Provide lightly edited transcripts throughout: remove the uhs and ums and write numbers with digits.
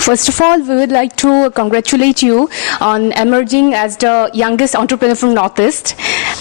First of all, we would like to congratulate you on emerging as the youngest entrepreneur from Northeast.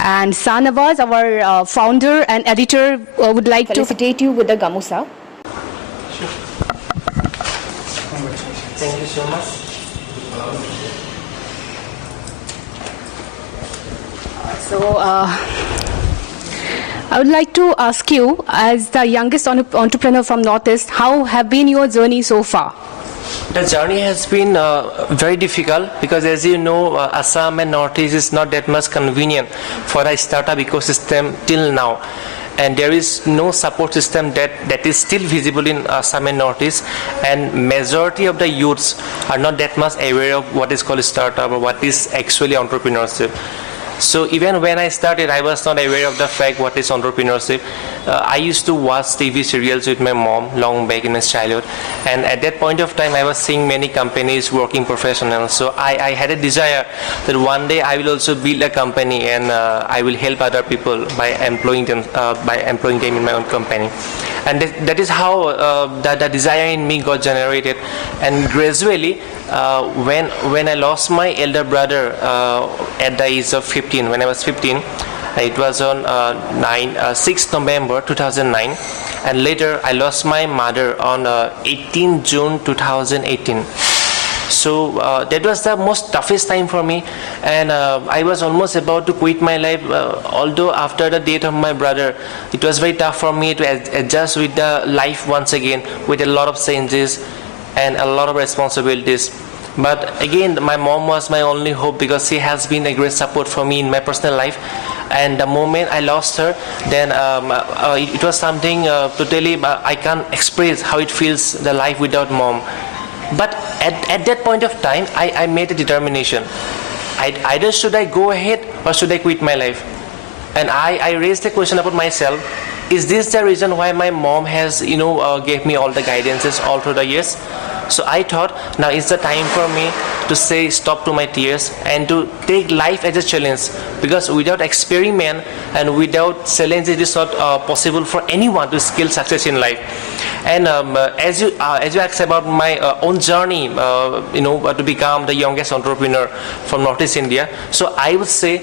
And Shahnawaz, our founder and editor, would like to felicitate you with the Gamusa. Sure. Thank you so much. So, I would like to ask you, as the youngest entrepreneur from Northeast, how have been your journey so far? The journey has been very difficult because, as you know, Assam and Northeast is not that much convenient for a startup ecosystem till now. And there is no support system that is still visible in Assam and Northeast, and majority of the youths are not that much aware of what is called startup or what is actually entrepreneurship. So even when I started, I was not aware of the fact what is entrepreneurship. I used to watch TV serials with my mom long back in my childhood, and at that point of time I was seeing many companies working professionals. So I had a desire that one day I will also build a company and I will help other people by employing them in my own company. And that is how the desire in me got generated. And gradually, when I lost my elder brother at the age of 15, when I was 15, it was on 6th November 2009, and later I lost my mother on 18 June 2018. So that was the most toughest time for me, and I was almost about to quit my life, although after the death of my brother it was very tough for me to adjust with the life once again, with a lot of changes and a lot of responsibilities. But again, my mom was my only hope because she has been a great support for me in my personal life. And the moment I lost her, then it was something totally I can't express how it feels, the life without mom. But at that point of time, I made a determination. Either should I go ahead or should I quit my life? And I raised the question about myself. Is this the reason why my mom has, gave me all the guidances all through the years? So I thought, now is the time for me to say stop to my tears and to take life as a challenge, because without experiment and without challenge, it is not possible for anyone to scale success in life. And as you asked about my own journey, to become the youngest entrepreneur from Northeast India, so I would say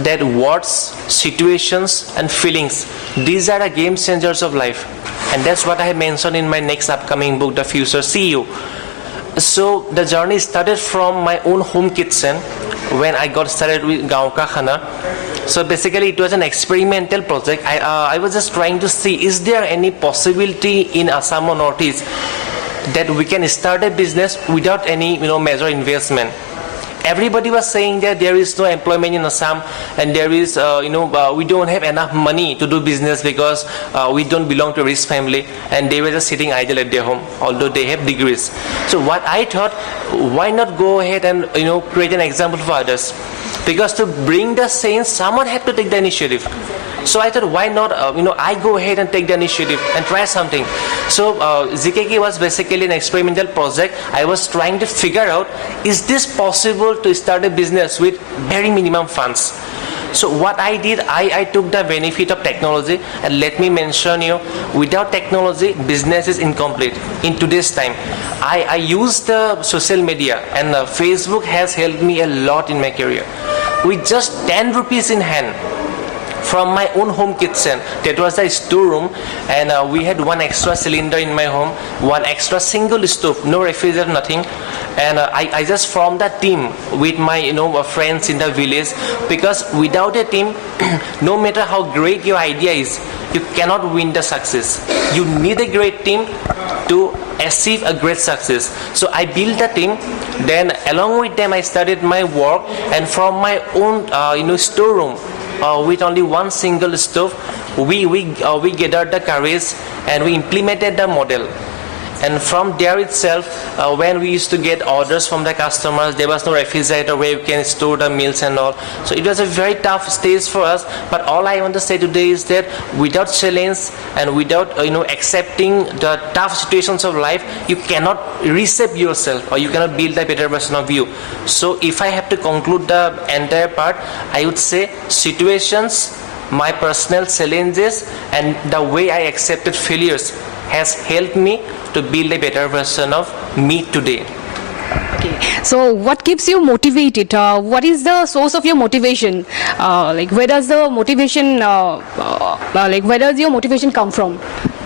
that words, situations, and feelings, these are the game changers of life. And that's what I have mentioned in my next upcoming book, The Future CEO. So the journey started from my own home kitchen when I got started with Gaon Ka Khana. So basically it was an experimental project. I was just trying to see, is there any possibility in Assam or Northeast that we can start a business without any major investment. Everybody was saying that there is no employment in Assam, and there is, we don't have enough money to do business because we don't belong to a rich family, and they were just sitting idle at their home, although they have degrees. So what I thought, why not go ahead and create an example for others? Because to bring the change, someone had to take the initiative. So I thought, why not, I go ahead and take the initiative and try something. So ZKK was basically an experimental project. I was trying to figure out, is this possible to start a business with very minimum funds? So what I did, I took the benefit of technology, and let me mention you, without technology, business is incomplete in today's time. I use the social media, and Facebook has helped me a lot in my career. With just 10 rupees in hand, from my own home kitchen, that was the storeroom, and we had one extra cylinder in my home, one extra single stove, no refrigerator, nothing. And I just formed a team with my friends in the village, because without a team, no matter how great your idea is, you cannot win the success. You need a great team to achieve a great success. So I built a team, then along with them I started my work, and from my own storeroom, with only one single stove, we gathered the courage and we implemented the model. And from there itself, when we used to get orders from the customers, there was no refrigerator where we can store the meals and all. So it was a very tough stage for us. But all I want to say today is that without challenge and without accepting the tough situations of life, you cannot reshape yourself, or you cannot build a better version of you. So if I have to conclude the entire part, I would say situations, my personal challenges, and the way I accepted failures, has helped me to build a better version of me today. Okay. So what keeps you motivated? What is the source of your motivation? Like where does the motivation where does your motivation come from?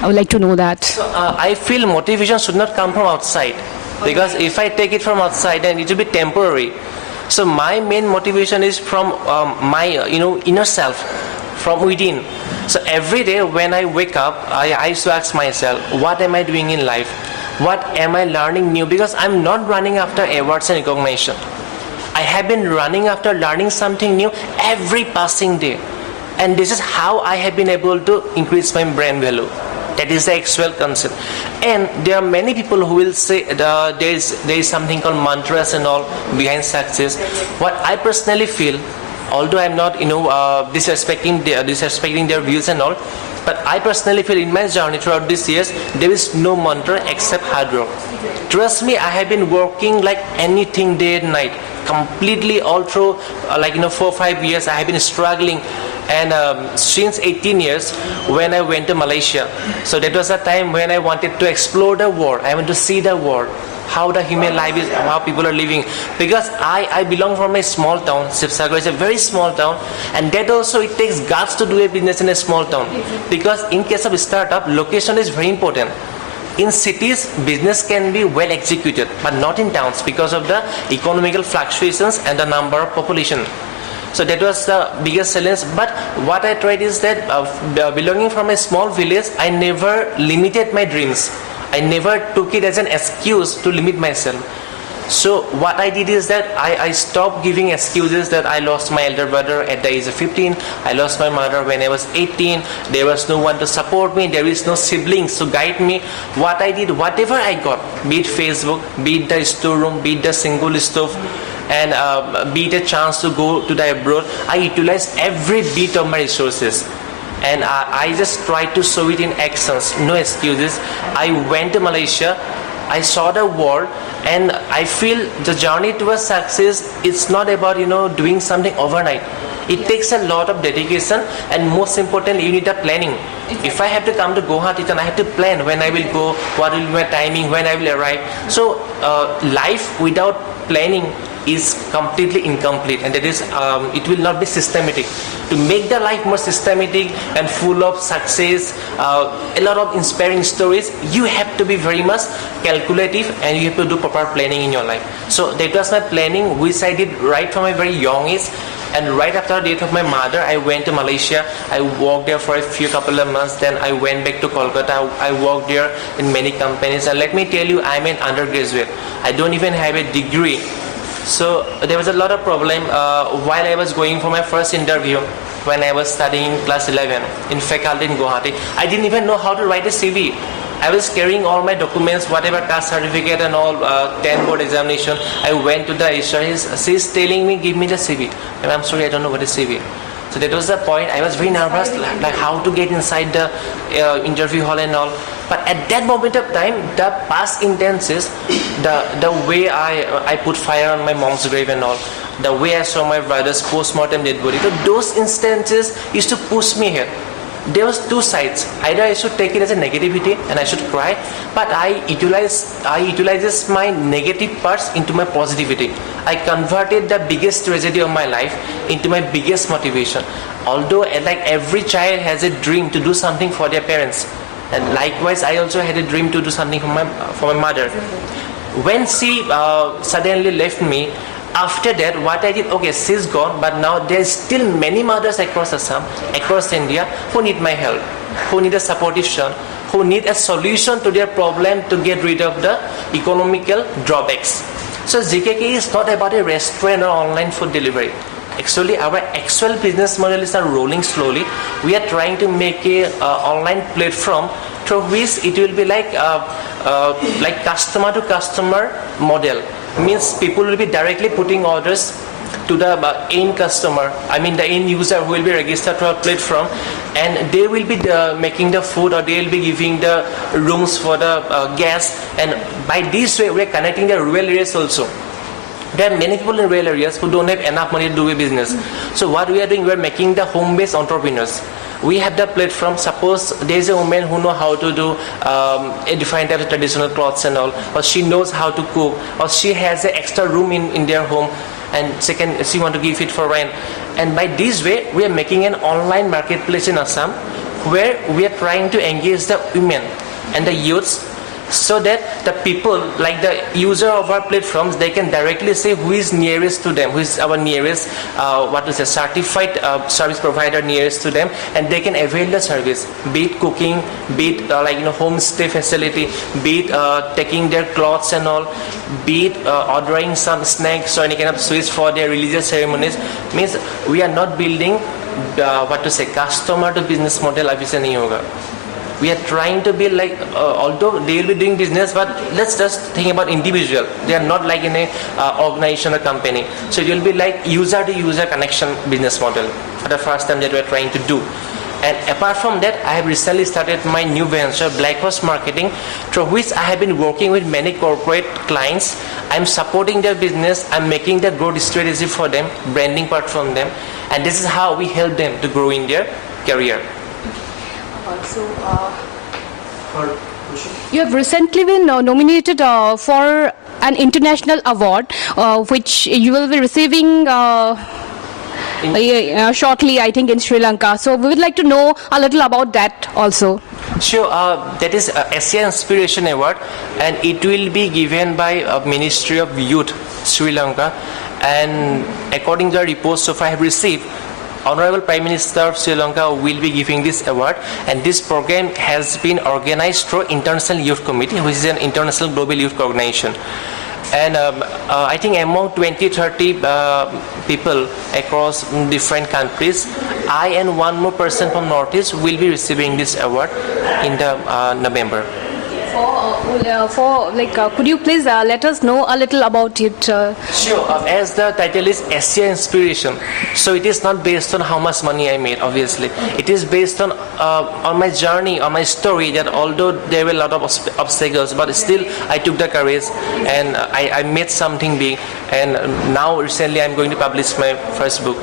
I would like to know that. So I feel motivation should not come from outside, because if I take it from outside, then it will be temporary. So my main motivation is from my inner self, from within. So every day when I wake up, I used to ask myself, what am I doing in life? What am I learning new? Because I'm not running after awards and recognition. I have been running after learning something new every passing day. And this is how I have been able to increase my brand value. That is the actual concept. And there are many people who will say there is something called mantras and all behind success. What I personally feel, although I'm not disrespecting their views and all, but I personally feel in my journey throughout these years, there is no mantra except hard work. Trust me, I have been working like anything day and night, completely all through 4 or 5 years. I have been struggling. And since 18 years, when I went to Malaysia, so that was a time when I wanted to explore the world. I want to see the world, how the human life is, how people are living. Because I belong from a small town. Sibsagar is a very small town, and that also it takes guts to do a business in a small town. Because in case of a startup, location is very important. In cities, business can be well executed, but not in towns because of the economical fluctuations and the number of population. So that was the biggest challenge. But what I tried is that belonging from a small village, I never limited my dreams. I never took it as an excuse to limit myself. So what I did is that I stopped giving excuses that I lost my elder brother at the age of 15. I lost my mother when I was 18. There was no one to support me. There is no siblings to guide me. What I did, whatever I got, be it Facebook, be it the storeroom, be it the single stove, and be it a chance to go to the abroad, I utilized every bit of my resources. And I just tried to show it in actions, no excuses. I went to Malaysia, I saw the world, and I feel the journey towards success, it's not about doing something overnight. It takes a lot of dedication, and most importantly, you need a planning. If I have to come to Guwahati, then I have to plan when I will go, what will be my timing, when I will arrive. So life without planning is completely incomplete, and that is it will not be systematic. To make the life more systematic and full of success, a lot of inspiring stories, you have to be very much calculative, and you have to do proper planning in your life. So that was my planning, which I did right from a very young age. And right after the death of my mother, I went to Malaysia. I worked there for a couple of months. Then I went back to Kolkata. I worked there in many companies. And let me tell you, I'm an undergraduate. I don't even have a degree. So there was a lot of problem while I was going for my first interview when I was studying class 11 in faculty in Guwahati. I didn't even know how to write a CV. I was carrying all my documents, whatever caste certificate and all, 10 board examination. I went to the HR. She's telling me, give me the CV. And I'm sorry, I don't know what is CV. So that was the point. I was very nervous, like how to get inside the interview hall and all. But at that moment of time, the past intenses, the way I put fire on my mom's grave and all, the way I saw my brother's post-mortem dead body, so those instances used to push me here. There was two sides. Either I should take it as a negativity and I should cry, but I utilizes my negative parts into my positivity. I converted the biggest tragedy of my life into my biggest motivation. Although like every child has a dream to do something for their parents, and likewise I also had a dream to do something for my mother. When she suddenly left me, after that, what I did, okay, she's gone, but now there's still many mothers across Assam, across India, who need my help, who need a supportive son, who need a solution to their problem to get rid of the economical drawbacks. So ZKK is not about a restaurant or online food delivery. Actually, our actual business model is rolling slowly. We are trying to make a online platform through which it will be like customer to customer model. Means people will be directly putting orders to the end customer, I mean the end user who will be registered to our platform, and they will be making the food, or they will be giving the rooms for the guests. And by this way we are connecting the rural areas also. There are many people in rural areas who don't have enough money to do a business. So what we are doing, we are making the home-based entrepreneurs. We have the platform. Suppose there is a woman who know how to do a different type of traditional clothes and all, or she knows how to cook, or she has an extra room in their home, and she want to give it for rent. And by this way, we are making an online marketplace in Assam, where we are trying to engage the women and the youths, so that the people, like the user of our platforms, they can directly say who is nearest to them, who is our nearest certified service provider nearest to them, and they can avail the service, be it cooking, be it homestay facility, be it taking their clothes and all, be it ordering some snacks or any kind of sweets for their religious ceremonies. Means we are not building customer to business model of Vision Yoga. We are trying to be like, although they will be doing business, but let's just think about individual. They are not like in a organization or company. So it will be like user to user connection business model for the first time that we are trying to do. And apart from that, I have recently started my new venture, Black Horse Marketing, through which I have been working with many corporate clients. I'm supporting their business, I'm making the growth strategy for them, branding part from them, and this is how we help them to grow in their career. You have recently been nominated for an international award, which you will be receiving shortly, I think, in Sri Lanka. So we would like to know a little about that also. Sure, that is Asia Inspiration Award, and it will be given by Ministry of Youth, Sri Lanka. And according to the reports so far I have received, Honorable Prime Minister of Sri Lanka will be giving this award, and this program has been organized through International Youth Committee, which is an international global youth organization. And I think among 20-30 people across different countries, I and one more person from Northeast will be receiving this award in the November. Could you please let us know a little about it? Sure. As the title is Asia Inspiration, so it is not based on how much money I made, obviously. It is based on my journey, on my story, that although there were a lot of obstacles, but still I took the courage and I made something big. And now recently I'm going to publish my first book.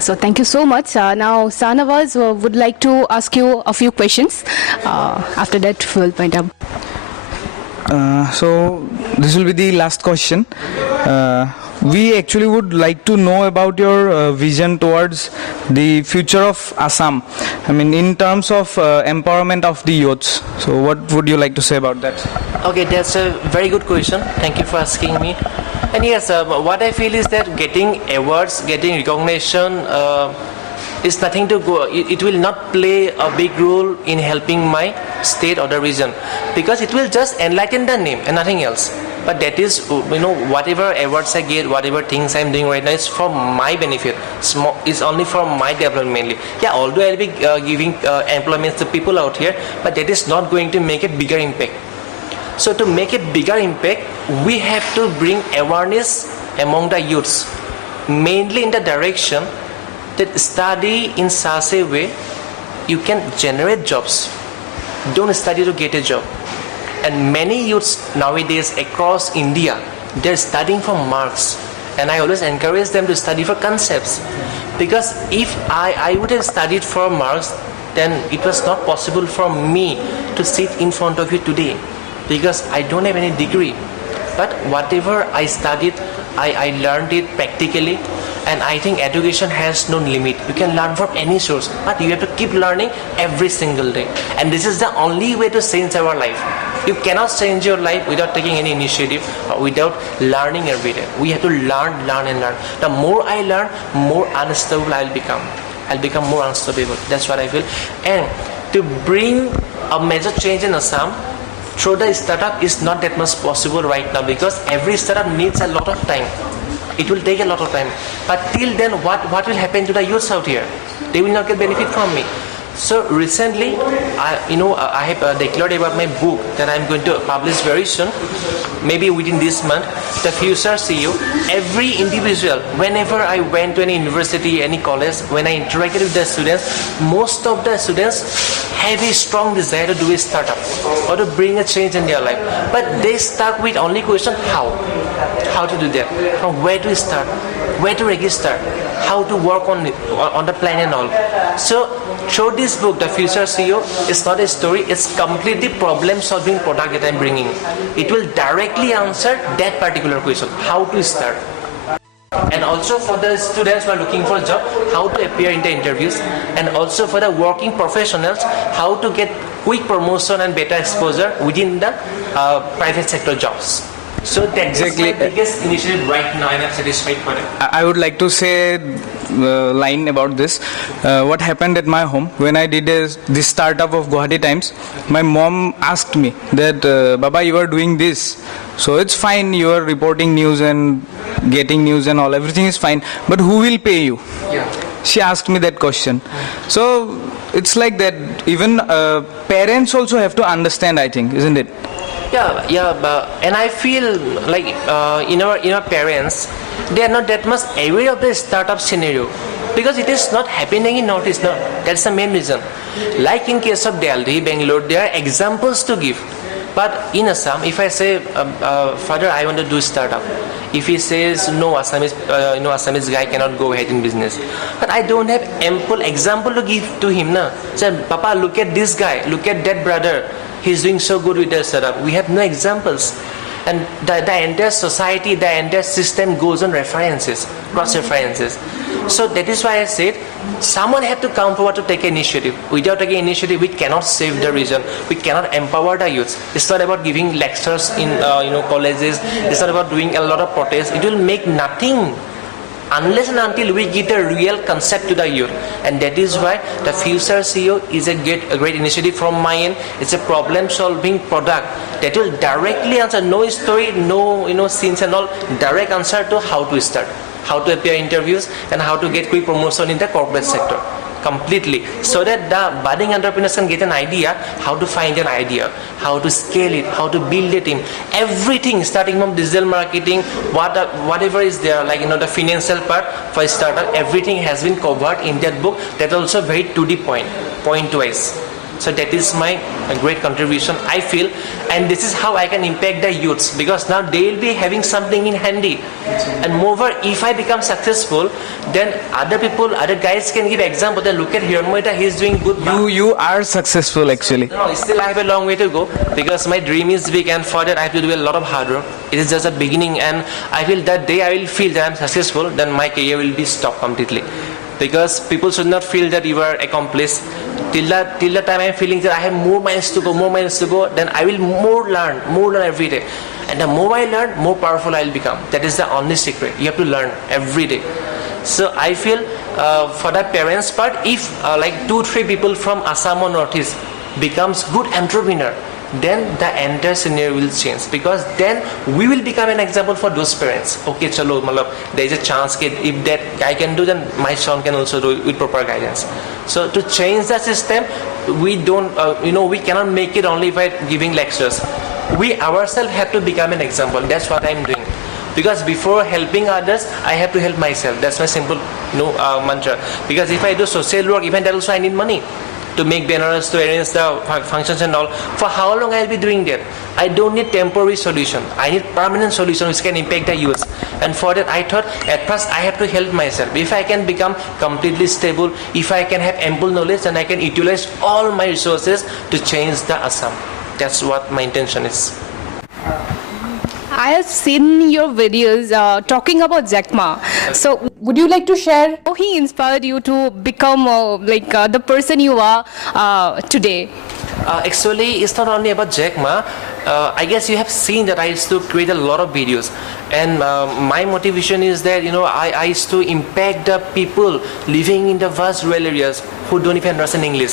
So thank you so much. Now Shahnawaz would like to ask you a few questions. After that we'll point up. So this will be the last question. We actually would like to know about your vision towards the future of Assam. I mean, in terms of empowerment of the youths. So what would you like to say about that? Okay, that's a very good question. Thank you for asking me. And yes, what I feel is that getting awards, getting recognition is nothing to go. It will not play a big role in helping my state or the region, because it will just enlighten the name and nothing else. But that is, whatever awards I get, whatever things I'm doing right now is for my benefit. It's only for my development mainly. Yeah, although I'll be giving employment to people out here, but that is not going to make a bigger impact. So to make a bigger impact, we have to bring awareness among the youths, mainly in the direction that study in such a way you can generate jobs. Don't study to get a job. And many youths nowadays across India, they're studying for marks. And I always encourage them to study for concepts. Because if I would have studied for marks, then it was not possible for me to sit in front of you today, because I don't have any degree. But whatever I studied, I learned it practically, and I think education has no limit. You can learn from any source, but you have to keep learning every single day. And this is the only way to change our life. You cannot change your life without taking any initiative or without learning every day. We have to learn and learn. The more I learn, more unstable I'll become. I'll become more unstable. That's what I feel. And to bring a major change in Assam through the startup is not that much possible right now, because every startup needs a lot of time. It will take a lot of time. But till then, what will happen to the youths out here? They will not get benefit from me. So recently, I have declared about my book that I'm going to publish very soon, maybe within this month, The Future CEO. Every individual, whenever I went to any university, any college, when I interacted with the students, most of the students have a strong desire to do a startup or to bring a change in their life. But they start with only question, how? How to do that? From where to start? Where to register? how to work on the plan and all. So through this book, The Future CEO, it's not a story, it's completely problem solving product that I'm bringing. It will directly answer that particular question, how to start. And also for the students who are looking for a job, how to appear in the interviews, and also for the working professionals, how to get quick promotion and better exposure within the private sector jobs. So that's Exactly. my biggest initiative right now, and I'm satisfied for it. I would like to say a line about this. What happened at my home when I did this startup of Guwahati Times, my mom asked me that, Baba, you are doing this. So it's fine, you are reporting news and getting news and all, everything is fine. But who will pay you? Yeah. She asked me that question. So it's like that. Even parents also have to understand, I think, isn't it? And I feel like in our parents, they are not that much aware of the startup scenario, because it is not happening in Northeast now. That's the main reason. Like in case of Delhi, Bangalore, there are examples to give. But in Assam, if I say, father, I want to do startup, if he says no, Assamese guy cannot go ahead in business. But I don't have ample example to give to him. Say, Papa, look at this guy, look at that brother. He's doing so good with the startup. We have no examples. And the entire society, the entire system goes on references, cross-references. So that is why I said, someone had to come forward to take initiative. Without taking initiative, we cannot save the region. We cannot empower the youth. It's not about giving lectures in colleges. It's not about doing a lot of protests. It will make nothing unless and until we give the real concept to the youth. And that is why the Future CEO is a great initiative from my end. It's a problem-solving product that will directly answer, no story, no scenes and all, direct answer to how to start, how to appear in interviews, and how to get quick promotion in the corporate sector. Completely, so that the budding entrepreneurs can get an idea how to find an idea, how to scale it, how to build a team, everything starting from digital marketing, whatever is there, like the financial part for startup, everything has been covered in that book. That also very to the point wise. So that is my great contribution, I feel, and this is how I can impact the youths, because now they will be having something in handy. And moreover, if I become successful, then other guys can give example. Then look at Hironmoy, he is doing good. You are successful actually. No, still I have a long way to go, because my dream is big, and for that I have to do a lot of hard work. It is just a beginning, and I feel that day I will feel that I am successful, then my career will be stopped completely. Because people should not feel that you are accomplished. Till the time I am feeling that I have more miles to go, then I will more learn every day. And the more I learn, more powerful I will become. That is the only secret. You have to learn every day. So I feel for the parents part, if like 2-3 people from Assam or Northeast becomes good entrepreneur, then the entire scenario will change, because then we will become an example for those parents. Okay, chalo, there is a chance if that guy can do, then my son can also do it with proper guidance. So to change the system, we don't, we cannot make it only by giving lectures. We ourselves have to become an example. That's what I'm doing. Because before helping others, I have to help myself. That's my simple mantra. Because if I do social work, even that also I need money to make banners, to arrange the functions and all. For how long I'll be doing that? I don't need temporary solution. I need permanent solution which can impact the youth. And for that I thought at first I have to help myself. If I can become completely stable, if I can have ample knowledge, then I can utilize all my resources to change the Assam. That's what my intention is. I have seen your videos talking about Jack Ma. So would you like to share how he inspired you to become the person you are today? Actually, it's not only about Jack Ma. I guess you have seen that I used to create a lot of videos, and my motivation is that I used to impact the people living in the vast rural areas who don't even understand English.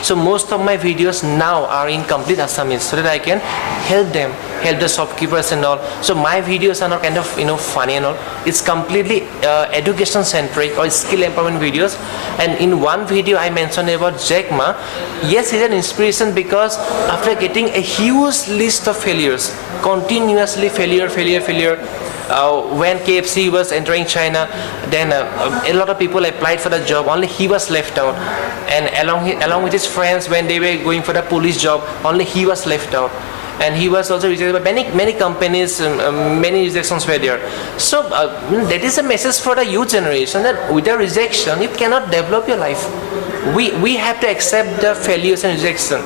So most of my videos now are in complete Assamese, so that I can help them, help the shopkeepers and all. So my videos are not kind of funny and all. It's completely education centric or skill empowerment videos. And in one video I mentioned about Jack Ma. Yes, he's an inspiration, because after getting a huge list of failures, continuously failure, when KFC was entering China, then a lot of people applied for the job, only he was left out. And along with his friends, when they were going for the police job, only he was left out. and he was also rejected by many companies. Many rejections were there. So that is a message for the youth generation, that without rejection you cannot develop your life. We have to accept the failures and rejection,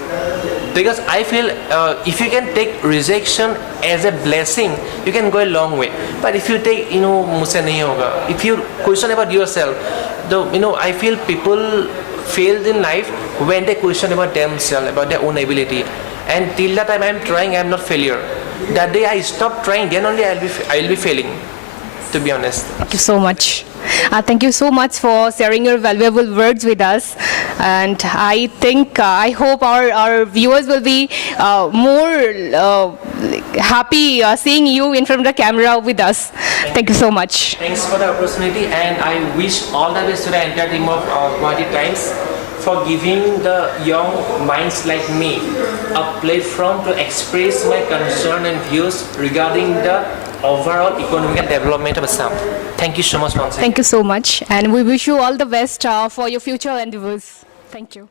because I feel if you can take rejection as a blessing, you can go a long way. But if you take, mujhse nahi hoga, if you question about yourself, though, I feel people failed in life when they question about themselves, about their own ability. And till that time I am trying, I am not failure. That day I stop trying, then only I will be failing, to be honest. Thank you so much. Thank you so much for sharing your valuable words with us. And I think, I hope our viewers will be more happy seeing you in front of the camera with us. Thank you so much. Thanks for the opportunity, and I wish all the best to the entire team of Guwahati Times for giving the young minds like me a platform to express my concern and views regarding the overall economic development of Assam. Thank you so much, once again. Thank you so much. And we wish you all the best for your future endeavors. Thank you.